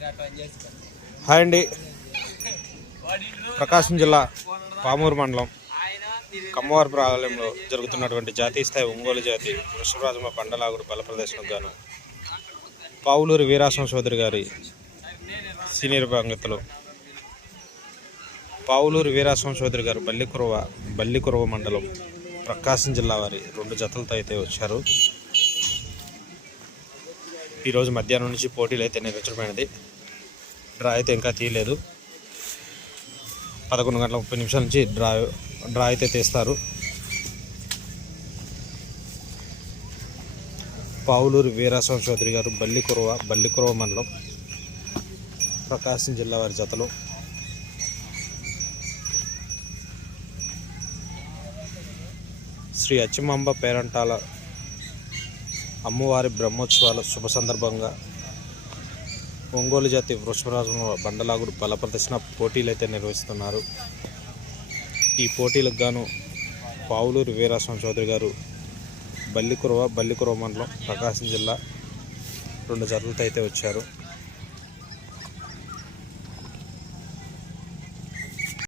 Hi అండి. ప్రకాశం జిల్లా పామూరు మండలం కమ్మవారపు ఆలయంలో జరుగుతున్నటువంటి జాతీయ స్థాయి ఒంగోలు జాతి వృషభరాజమ బండలాగుడు బల ప్రదర్శనకు గాను పావులూరి వీరాసం సోదరి గారి సీనియర్ విభాగంలో పావులూరి వీరాసం సోదరి గారు బల్లికురవ మండలం ప్రకాశం జిల్లా వారి 2 జతలతో అయితే వచ్చారు. ఈరోజు మధ్యాహ్నం నుంచి పోటీలు అయితే నిర్వహించబడినది. డ్రా అయితే ఇంకా తీయలేదు. 11:30 నుంచి డ్రా అయితే తీస్తారు. పావులూరి వీరాసం చౌదరి గారు బల్లికురవ మండలం ప్రకాశం జిల్లా వారి జతలో శ్రీ అచ్చిమాంబ పేరంటాల అమ్మవారి బ్రహ్మోత్సవాల శుభ సందర్భంగా ఒంగోలు జాతి వృషభరాజమ బండలాగుడు బల ప్రదర్శన పోటీలు అయితే నిర్వహిస్తున్నారు. ఈ పోటీలకు గాను పావులూరి వీరాసం చౌదరి గారు బల్లికురవ మండలం ప్రకాశం జిల్లా 2 జతలతో అయితే వచ్చారు.